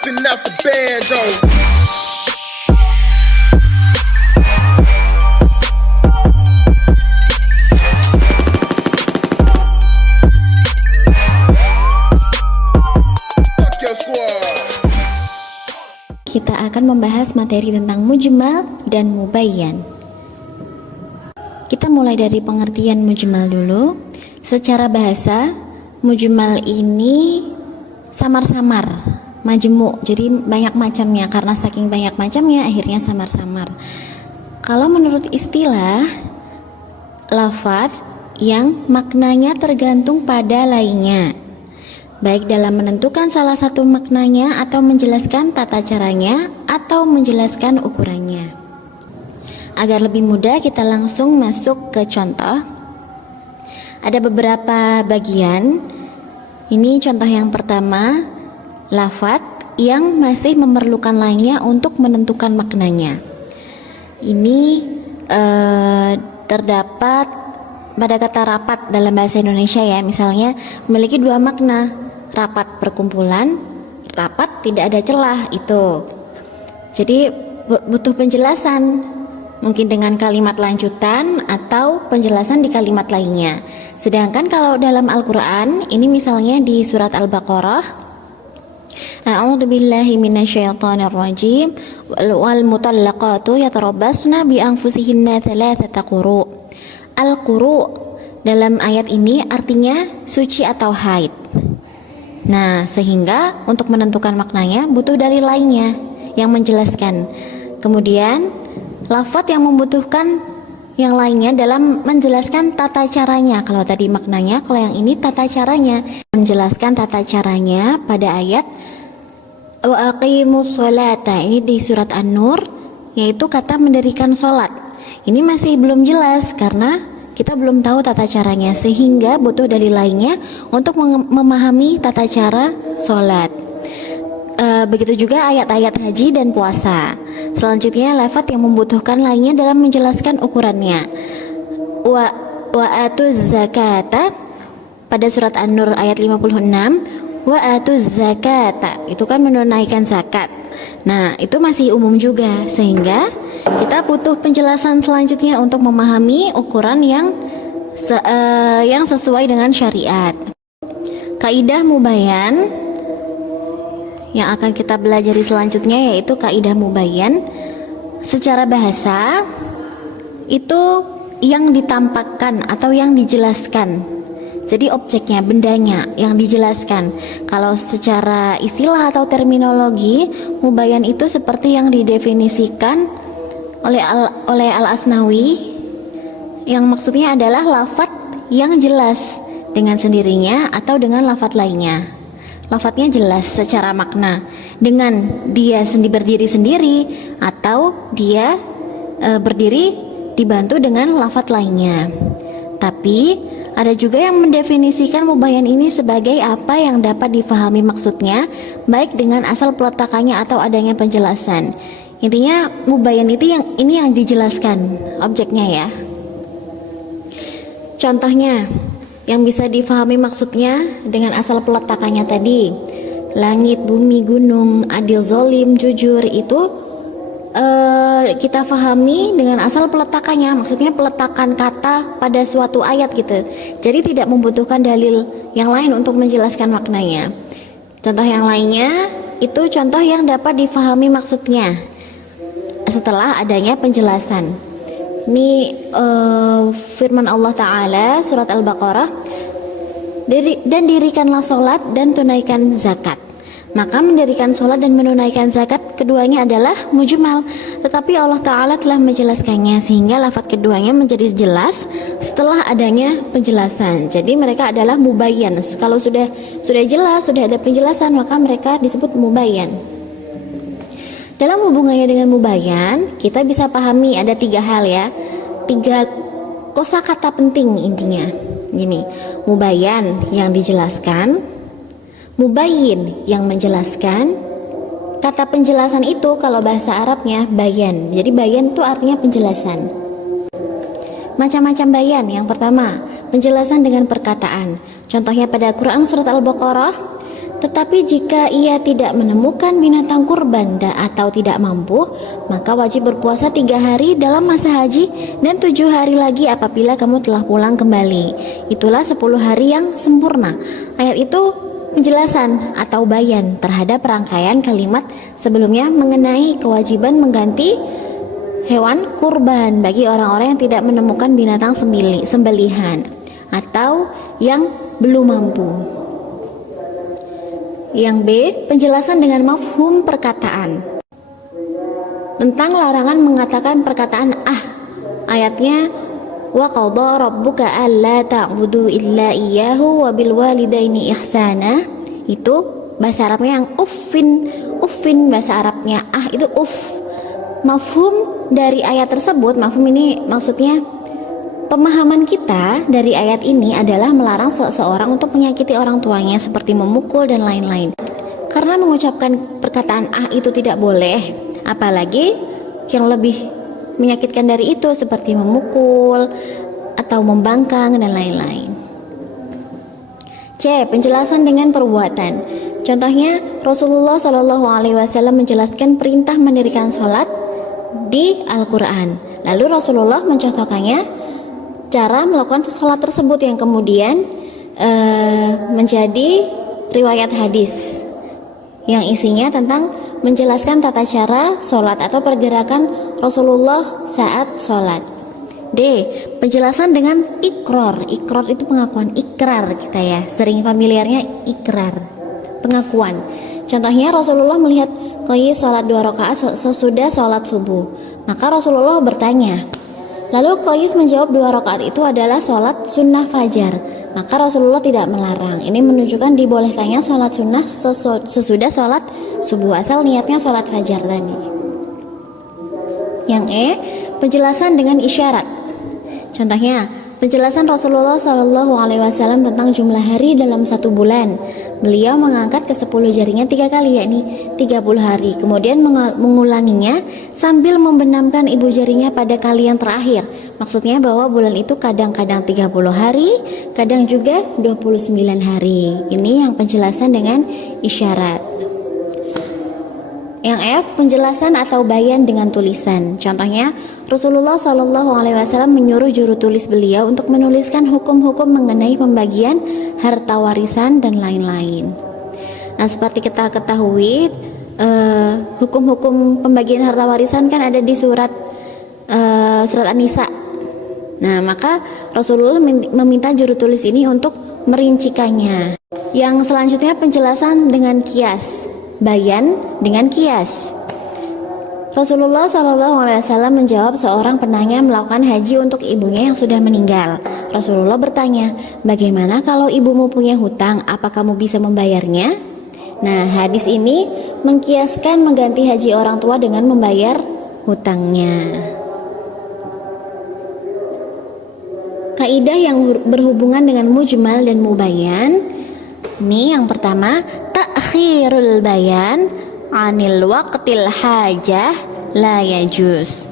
popping out the bando. Fuck your squad. Kita akan membahas materi tentang mujmal dan mubayyan. Kita mulai dari pengertian mujmal dulu. Secara bahasa, mujmal ini samar-samar, majemuk, jadi banyak macamnya. Karena saking banyak macamnya, akhirnya samar-samar. Kalau menurut istilah, lafadz yang maknanya tergantung pada lainnya, baik dalam menentukan salah satu maknanya, atau menjelaskan tata caranya, atau menjelaskan ukurannya. Agar lebih mudah, kita langsung masuk ke contoh. Ada beberapa bagian. Ini contoh yang pertama, lafadz yang masih memerlukan lainnya untuk menentukan maknanya. Ini terdapat pada kata rapat dalam bahasa Indonesia ya. Misalnya memiliki dua makna, rapat perkumpulan, rapat tidak ada celah itu. Jadi butuh penjelasan, mungkin dengan kalimat lanjutan atau penjelasan di kalimat lainnya. Sedangkan kalau dalam Al-Quran, ini misalnya di surat Al-Baqarah, A'udzu billahi minasyaitonir rajim, wal mutallaqatu yatarabbasna bi anfusihinna thalathata quru'. Al-quru' dalam ayat ini artinya suci atau haid. Nah, sehingga untuk menentukan maknanya butuh dalil lainnya yang menjelaskan. Kemudian lafadz yang membutuhkan yang lainnya dalam menjelaskan tata caranya. Kalau tadi maknanya, kalau yang ini tata caranya. Menjelaskan tata caranya pada ayat wa aqimus sholata, ini di surat An-Nur, yaitu kata mendirikan sholat. Ini masih belum jelas karena kita belum tahu tata caranya, sehingga butuh dalil lainnya untuk memahami tata cara sholat. Begitu juga ayat-ayat haji dan puasa. Selanjutnya lafadz yang membutuhkan lainnya dalam menjelaskan ukurannya. Wa atuz zakata pada surat An-Nur ayat 56, wa atuz zakata itu kan menunaikan zakat. Nah, itu masih umum juga, sehingga kita butuh penjelasan selanjutnya untuk memahami ukuran yang sesuai dengan syariat. Kaidah mubayyan yang akan kita pelajari selanjutnya yaitu kaidah mubayyan. Secara bahasa itu yang ditampakkan atau yang dijelaskan. Jadi objeknya, bendanya yang dijelaskan. Kalau secara istilah atau terminologi, mubayyan itu seperti yang didefinisikan oleh Al-Asnawi, yang maksudnya adalah lafadz yang jelas dengan sendirinya atau dengan lafadz lainnya. Lafadznya jelas secara makna, dengan dia berdiri sendiri atau dia berdiri dibantu dengan lafadz lainnya. Tapi ada juga yang mendefinisikan mubayyan ini sebagai apa yang dapat difahami maksudnya, baik dengan asal peletakannya atau adanya penjelasan. Intinya mubayyan itu yang dijelaskan objeknya ya. Contohnya yang bisa difahami maksudnya dengan asal peletakannya tadi, langit, bumi, gunung, adil, zolim, jujur, itu kita fahami dengan asal peletakannya, maksudnya peletakan kata pada suatu ayat gitu. Jadi tidak membutuhkan dalil yang lain untuk menjelaskan maknanya. Contoh yang lainnya itu contoh yang dapat difahami maksudnya setelah adanya penjelasan. Ini firman Allah Ta'ala surat Al-Baqarah, dan dirikanlah sholat dan tunaikan zakat. Maka mendirikan sholat dan menunaikan zakat keduanya adalah mujmal, tetapi Allah Ta'ala telah menjelaskannya sehingga lafadz keduanya menjadi jelas setelah adanya penjelasan. Jadi mereka adalah mubayyan. Kalau sudah jelas, sudah ada penjelasan, maka mereka disebut mubayyan. Dalam hubungannya dengan mubayyan, kita bisa pahami ada 3 hal ya, 3 kosakata penting intinya. Gini, mubayyan yang dijelaskan, mubayyin yang menjelaskan. Kata penjelasan itu kalau bahasa Arabnya bayan. Jadi bayan itu artinya penjelasan. Macam-macam bayan. Yang pertama, penjelasan dengan perkataan. Contohnya pada Quran surat Al-Baqarah, Tetapi jika ia tidak menemukan binatang kurban atau tidak mampu, maka wajib berpuasa 3 hari dalam masa haji dan 7 hari lagi apabila kamu telah pulang kembali. Itulah 10 hari yang sempurna. Ayat itu penjelasan atau bayan terhadap rangkaian kalimat sebelumnya mengenai kewajiban mengganti hewan kurban bagi orang-orang yang tidak menemukan binatang sembelihan atau yang belum mampu. Yang B, penjelasan dengan mafhum perkataan. Tentang larangan mengatakan perkataan Ayatnya wa qadha rabbuka alla ta'budu illa iyyahu wa bil walidaini ihsana. Itu bahasa Arabnya yang uffin bahasa Arabnya itu uff. Mafhum dari ayat tersebut, mafhum ini maksudnya pemahaman kita dari ayat ini adalah melarang seseorang untuk menyakiti orang tuanya seperti memukul dan lain-lain. Karena mengucapkan perkataan itu tidak boleh, apalagi yang lebih menyakitkan dari itu seperti memukul atau membangkang dan lain-lain. C. Penjelasan dengan perbuatan. Contohnya Rasulullah SAW menjelaskan perintah mendirikan sholat di Al-Quran. Lalu Rasulullah mencontohkannya cara melakukan sholat tersebut yang kemudian menjadi riwayat hadis yang isinya tentang menjelaskan tata cara sholat atau pergerakan Rasulullah saat sholat. D. Penjelasan dengan ikrar. Ikrar itu pengakuan, ikrar kita ya, sering familiarnya ikrar, pengakuan. Contohnya Rasulullah melihat Qais sholat 2 rakaat sesudah sholat subuh. Maka Rasulullah bertanya, lalu Qais menjawab 2 rakaat itu adalah sholat sunnah fajar. Maka Rasulullah tidak melarang. Ini menunjukkan dibolehkannya sholat sunnah sesudah sholat subuh, asal niatnya sholat fajar tadi. Yang E, penjelasan dengan isyarat. Contohnya, penjelasan Rasulullah SAW tentang jumlah hari dalam 1 bulan. Beliau mengangkat ke 10 jarinya 3 kali, yakni 30 hari. Kemudian mengulanginya sambil membenamkan ibu jarinya pada kali yang terakhir. Maksudnya bahwa bulan itu kadang-kadang 30 hari, kadang juga 29 hari. Ini yang penjelasan dengan isyarat. Yang F, penjelasan atau bayan dengan tulisan. Contohnya, Rasulullah SAW menyuruh juru tulis beliau untuk menuliskan hukum-hukum mengenai pembagian harta warisan dan lain-lain. Nah, seperti kita ketahui, hukum-hukum pembagian harta warisan kan ada di surat An-Nisa. Nah, maka Rasulullah meminta juru tulis ini untuk merincikannya. Yang selanjutnya penjelasan dengan kias. Bayan dengan kias. Rasulullah SAW menjawab seorang penanya melakukan haji untuk ibunya yang sudah meninggal. Rasulullah bertanya, bagaimana kalau ibumu punya hutang, apa kamu bisa membayarnya? Nah, hadis ini mengkiaskan mengganti haji orang tua dengan membayar hutangnya. Kaidah yang berhubungan dengan mujmal dan mubayyan. Ini yang pertama, ta'khirul bayan anil waqtil hajah la yajuz.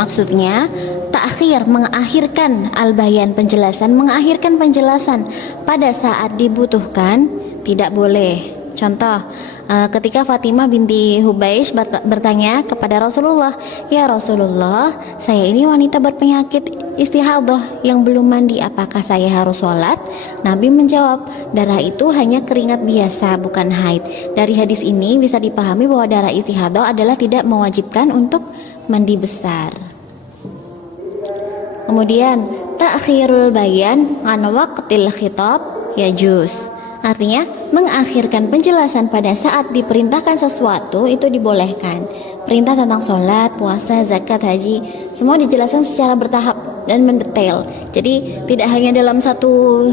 Maksudnya, ta'khir mengakhirkan al-bayan mengakhirkan penjelasan pada saat dibutuhkan tidak boleh. Contoh, ketika Fatimah binti Hubeish bertanya kepada Rasulullah, "Ya Rasulullah, saya ini wanita berpenyakit istihadah yang belum mandi, apakah saya harus sholat?" Nabi menjawab, darah itu hanya keringat biasa, bukan haid. Dari hadis ini bisa dipahami bahwa darah istihadah adalah tidak mewajibkan untuk mandi besar. Kemudian, ta'khirul bayan an waqtil khitab yajuz. Artinya, mengakhirkan penjelasan pada saat diperintahkan sesuatu itu dibolehkan. Perintah tentang sholat, puasa, zakat, haji, semua dijelaskan secara bertahap dan mendetail. Jadi tidak hanya dalam satu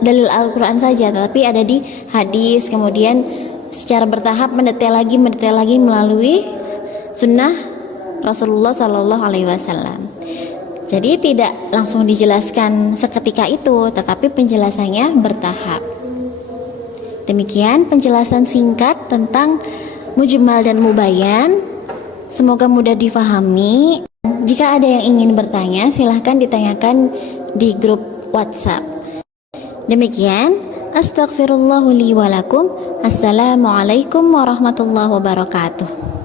dalil Al-Quran saja, tetapi ada di hadis, kemudian secara bertahap mendetail lagi melalui sunnah Rasulullah SAW. Jadi tidak langsung dijelaskan seketika itu, tetapi penjelasannya bertahap. Demikian penjelasan singkat tentang mujmal dan mubayyan. Semoga mudah difahami. Jika ada yang ingin bertanya, silahkan ditanyakan di grup WhatsApp. Demikian, Astaghfirullahu li wa lakum. Assalamualaikum warahmatullahi wabarakatuh.